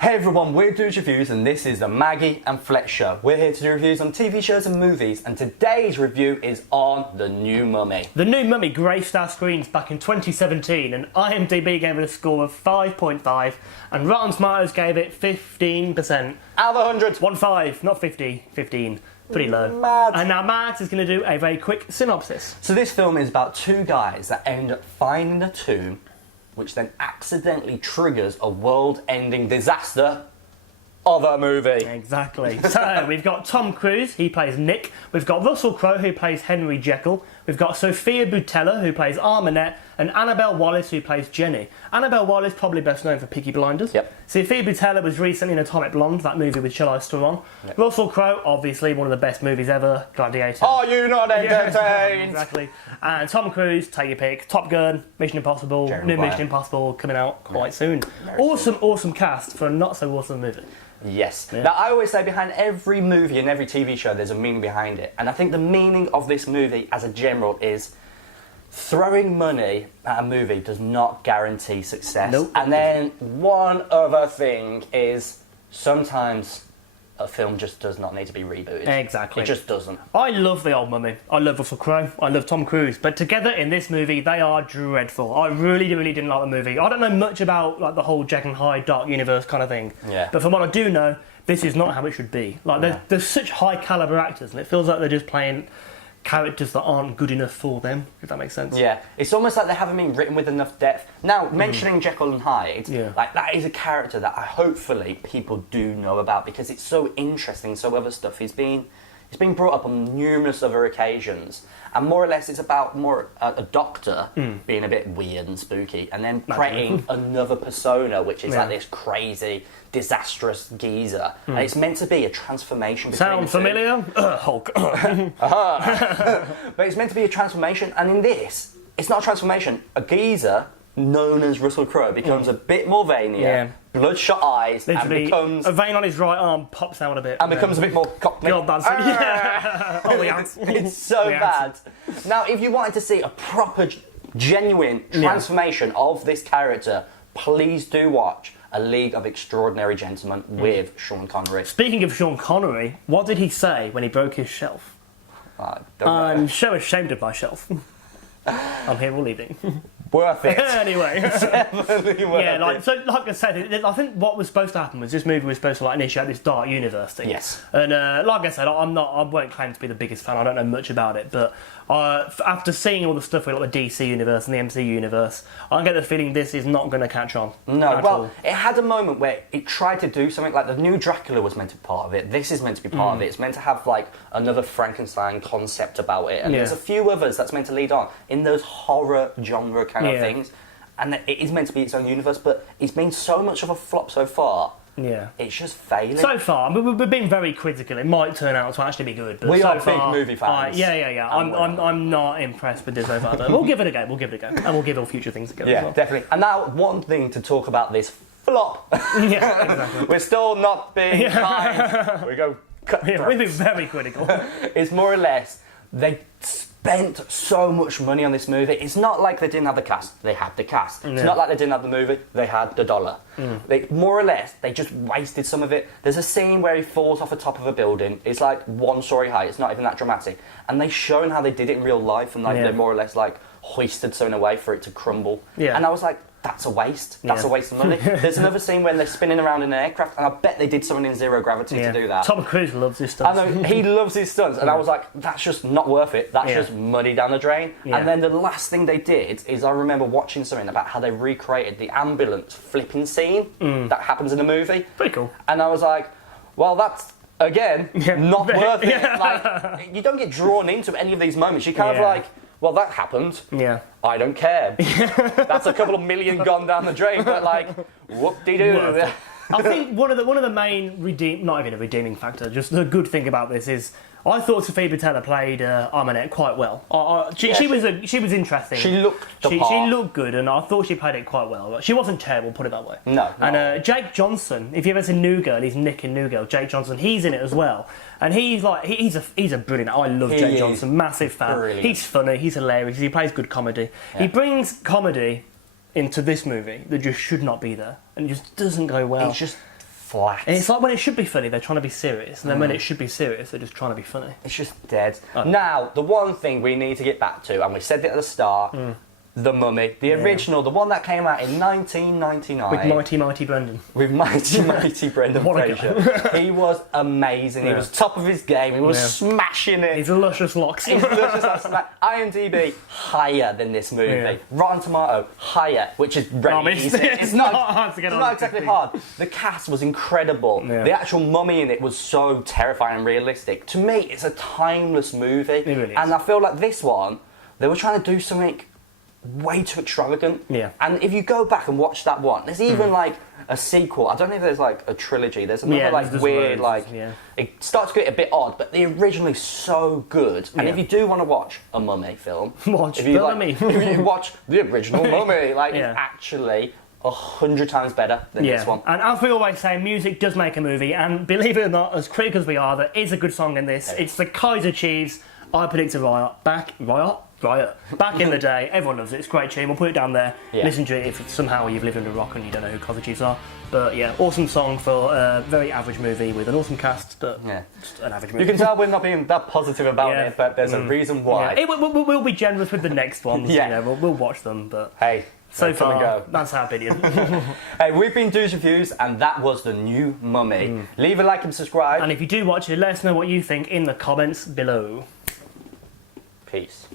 Hey everyone, we're Dudes Reviews and this is the Maggie and Fletch Show. We're here to do reviews on TV shows and movies, and today's review is on The New Mummy. The New Mummy graced our screens back in 2017 and IMDb gave it a score of 5.5 and Rotten Tomatoes gave it 15%. Out of 100. 1.5, not 50, 15. Pretty low. Mad. And now Matt is going to do a very quick synopsis. So this film is about two guys that end up finding a tomb which then accidentally triggers a world-ending disaster of a movie. Exactly. So, we've got Tom Cruise, he plays Nick. We've got Russell Crowe, who plays Henry Jekyll. We've got Sofia Boutella, who plays Armanette. And Annabelle Wallis, who plays Jenny. Annabelle Wallis, probably best known for Peaky Blinders. Yep. Sofia Boutella was recently in Atomic Blonde, that movie with Charlize Theron. Yep. Russell Crowe, obviously one of the best movies ever, Gladiator. Are you not entertained? Exactly. And Tom Cruise, take your pick. Top Gun, Mission Impossible, Jerry new Maguire. Mission Impossible coming out quite soon. Very Awesome cast for a not so awesome movie. Yes. Yeah. Now, I always say behind every movie and every TV show, there's a meaning behind it. And I think the meaning of this movie, as a general, is throwing money at a movie does not guarantee success. Nope. And then one other thing is sometimes a film just does not need to be rebooted. Exactly. It just doesn't. I love the old Mummy. I love Russell Crowe. I love Tom Cruise. But together in this movie, they are dreadful. I really didn't like the movie. I don't know much about like the whole Jekyll and Hyde Dark Universe kind of thing. Yeah. But from what I do know, this is not how it should be. Like there's such high caliber actors, and it feels like they're just playing characters that aren't good enough for them, if that makes sense. Yeah, it's almost like they haven't been written with enough depth. Now, mentioning Jekyll and Hyde, like that is a character that hopefully people do know about because it's so interesting. So other stuff it's been brought up on numerous other occasions, and more or less it's about a doctor being a bit weird and spooky, and then creating another persona, which is like this crazy, disastrous geezer, and it's meant to be a transformation. Sound familiar? Hulk. But it's meant to be a transformation, and in this, it's not a transformation. A geezer known as Russell Crowe becomes a bit more vania, bloodshot eyes, Literally, and becomes a vein on his right arm pops out a bit. and becomes a bit more cockney. God, that's yeah. Oh, the ants. It's so bad. Now, if you wanted to see a proper, genuine transformation of this character, please do watch A League of Extraordinary Gentlemen with Sean Connery. Speaking of Sean Connery, what did he say when he broke his shelf? I'm so ashamed of myself. I'm here all evening. Worth it. Anyway. Definitely worth Yeah, like, it. so like I said, I think what was supposed to happen was this movie was supposed to like initiate this dark universe thing. Yes. And like I said, I won't claim to be the biggest fan. I don't know much about it, but after seeing all the stuff with like the DC universe and the MCU universe, I get the feeling this is not going to catch on. No, well, it had a moment where it tried to do something like the new Dracula was meant to be part of it. This is meant to be part of it. It's meant to have like another Frankenstein concept about it, and there's a few others that's meant to lead on in those horror genre kind of things. And it is meant to be its own universe, but it's been so much of a flop so far. Yeah. It's just failing. So far, I mean, we've been very critical. It might turn out to actually be good. But We so are far, big movie fans. I'm not impressed with this so far. But we'll give it a go. And we'll give all future things a go. Yeah, as well. definitely. And now, one thing to talk about this flop. Yeah, exactly. We're still not being kind. We go cut. Yeah, we've been very critical. It's more or less they spent so much money on this movie. It's not like they didn't have the cast. They had the cast. It's not like they didn't have the movie. They had the dollar. They, more or less, they just wasted some of it. There's a scene where he falls off the top of a building. It's like 1 story high. It's not even that dramatic. And they've shown how they did it in real life, and like they more or less like hoisted something away for it to crumble. Yeah. And I was like, that's a waste. That's a waste of money. There's another scene when they're spinning around in an aircraft, and I bet they did something in zero gravity to do that. Tom Cruise loves his stunts. I know, he loves his stunts, and I was like, that's just not worth it. That's just money down the drain. And then the last thing they did is I remember watching something about how they recreated the ambulance flipping scene that happens in the movie. Pretty cool. And I was like, well, that's, again, not worth it. Like, you don't get drawn into any of these moments. You kind of like, well, that happened. Yeah. I don't care. That's a couple of million gone down the drain, but like, whoop-de-doo. I think one of the main not even a redeeming factor, just the good thing about this is I thought Sofia Boutella played Armanette quite well. She was interesting. She looked the part. She looked good, and I thought she played it quite well. She wasn't terrible, put it that way. No. And Jake Johnson, if you've ever seen New Girl, he's Nick in New Girl. Jake Johnson, he's in it as well, and he's a brilliant. I love Jake Johnson, massive fan. Brilliant. He's funny, he's hilarious. He plays good comedy. Yeah. He brings comedy into this movie that just should not be there, and it just doesn't go well. It's just flat. And it's like when it should be funny, they're trying to be serious, and then when it should be serious, they're just trying to be funny. It's just dead. Now, the one thing we need to get back to, and we said it at the start, The Mummy, the original, the one that came out in 1999. With Mighty Brendan. With Mighty Brendan Fraser. He was amazing. He was top of his game. He was smashing it. His luscious locks. His luscious locks. IMDb, higher than this movie. Yeah. Rotten Tomato, higher, which is really easy. It's not hard to get on. It's not exactly hard. The cast was incredible. Yeah. The actual mummy in it was so terrifying and realistic. To me, it's a timeless movie. It really is. And I feel like this one, they were trying to do something way too extravagant. Yeah. And if you go back and watch that one, there's even like a sequel. I don't know if there's like a trilogy. There's another there's weird loads, it starts to get a bit odd, but the original is so good. And Yeah. if you do want to watch a mummy film, Watch if you The Mummy. if you watch the original Mummy, like it's actually 100 times better than this one. And as we always say, music does make a movie, and believe it or not, as critical as we are, there is a good song in this. It's the Kaiser Chiefs, I Predict a Riot. Back in the day, everyone loves it. It's a great tune. We'll put it down there. Yeah. Listen to it if somehow you've lived under a rock and you don't know who Kaiser Chiefs are. But yeah, awesome song for a very average movie with an awesome cast, but just an average movie. You can tell we're not being that positive about it, but there's a reason why. Yeah. We'll be generous with the next ones. Yeah. You know, we'll watch them, but Hey, so come and far, go. that's our opinion. Hey, we've been Dudes Reviews, and that was the new Mummy. Leave a like and subscribe. And if you do watch it, let us know what you think in the comments below. Peace.